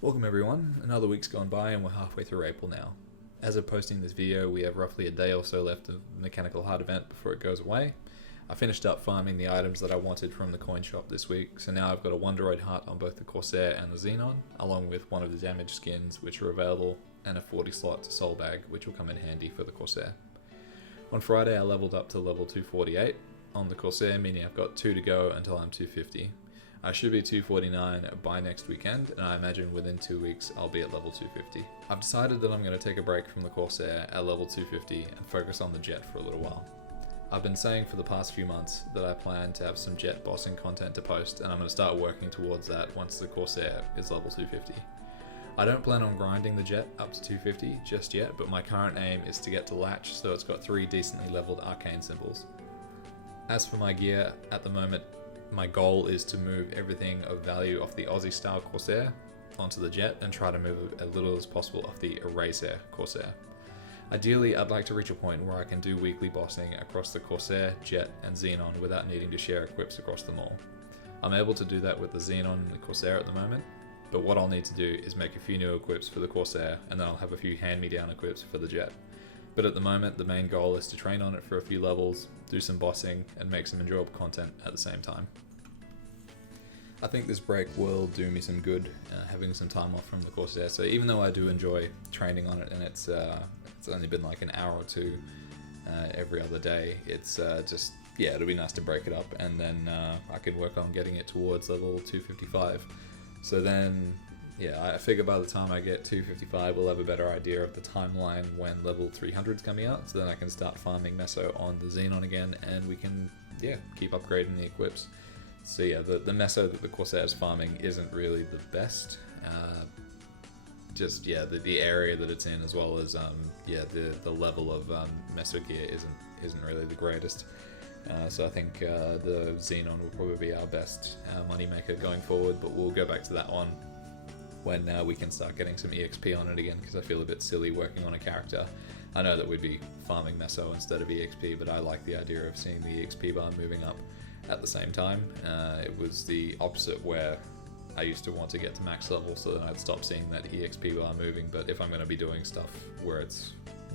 Welcome everyone, another week's gone by and we're halfway through April now. As of posting this video, we have roughly a day or so left of the Mechanical Heart event before it goes away. I finished up farming the items that I wanted from the coin shop this week, so now I've got a Wonderoid heart on both the Corsair and the Xenon, along with one of the damaged skins which are available, and a 40 slot soul bag which will come in handy for the Corsair. On Friday I leveled up to level 248 on the Corsair, meaning I've got 2 to go until I'm 250. I should be 249 by next weekend, and I imagine within 2 weeks I'll be at level 250. I've decided that I'm going to take a break from the Corsair at level 250 and focus on the Jett for a little while. I've been saying for the past few months that I plan to have some Jett bossing content to post, and I'm going to start working towards that once the Corsair is level 250. I don't plan on grinding the Jett up to 250 just yet, but my current aim is to get to Latch so it's got 3 decently leveled arcane symbols. As for my gear, at the moment my goal is to move everything of value off the Aussie style Corsair onto the Jett and try to move as little as possible off the Eraser Corsair. Ideally, I'd like to reach a point where I can do weekly bossing across the Corsair, Jett and Xenon without needing to share equips across them all. I'm able to do that with the Xenon and the Corsair at the moment, but what I'll need to do is make a few new equips for the Corsair and then I'll have a few hand-me-down equips for the Jett. But at the moment, the main goal is to train on it for a few levels, do some bossing, and make some enjoyable content at the same time. I think this break will do me some good, having some time off from the Corsair. So even though I do enjoy training on it, and it's only been like an hour or two every other day, it's it'll be nice to break it up, and then I can work on getting it towards level 255. So then, I figure by the time I get 255, we'll have a better idea of the timeline when level 300 is coming out, so then I can start farming Meso on the Xenon again, and we can, keep upgrading the equips. So the Meso that the Corsair is farming isn't really the best. The area that it's in, as well as the level of Meso gear isn't really the greatest. So I think the Xenon will probably be our best moneymaker going forward, but we'll go back to that one when we can start getting some EXP on it again, because I feel a bit silly working on a character. I know that we'd be farming Meso instead of EXP, but I like the idea of seeing the EXP bar moving up at the same time. It was the opposite where I used to want to get to max level, so then I'd stop seeing that EXP bar moving. But if I'm going to be doing stuff where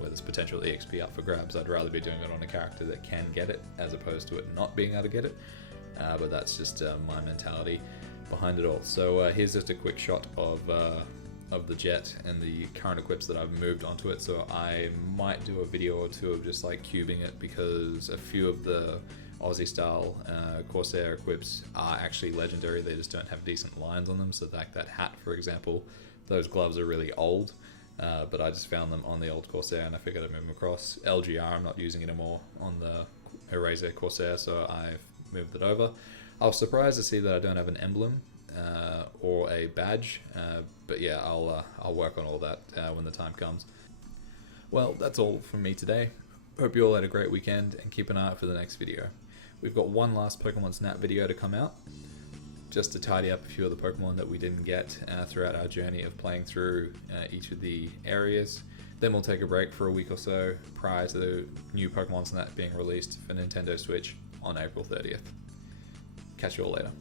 there's potential EXP up for grabs, I'd rather be doing it on a character that can get it as opposed to it not being able to get it. But that's just my mentality behind it all. So here's just a quick shot of the Jett and the current equips that I've moved onto it. So I might do a video or two of just like cubing it, because a few of the Aussie style Corsair equips are actually legendary. They just don't have decent lines on them. So like that hat, for example, those gloves are really old, but I just found them on the old Corsair and I figured I'd move them across. LGR, I'm not using it anymore on the Eraser Corsair, so I've moved it over. I was surprised to see that I don't have an emblem or a badge, but I'll work on all that when the time comes. Well, that's all from me today. Hope you all had a great weekend, and keep an eye out for the next video. We've got one last Pokemon Snap video to come out, just to tidy up a few of the Pokemon that we didn't get throughout our journey of playing through each of the areas. Then we'll take a break for a week or so prior to the new Pokemon Snap being released for Nintendo Switch on April 30th. Catch you all later.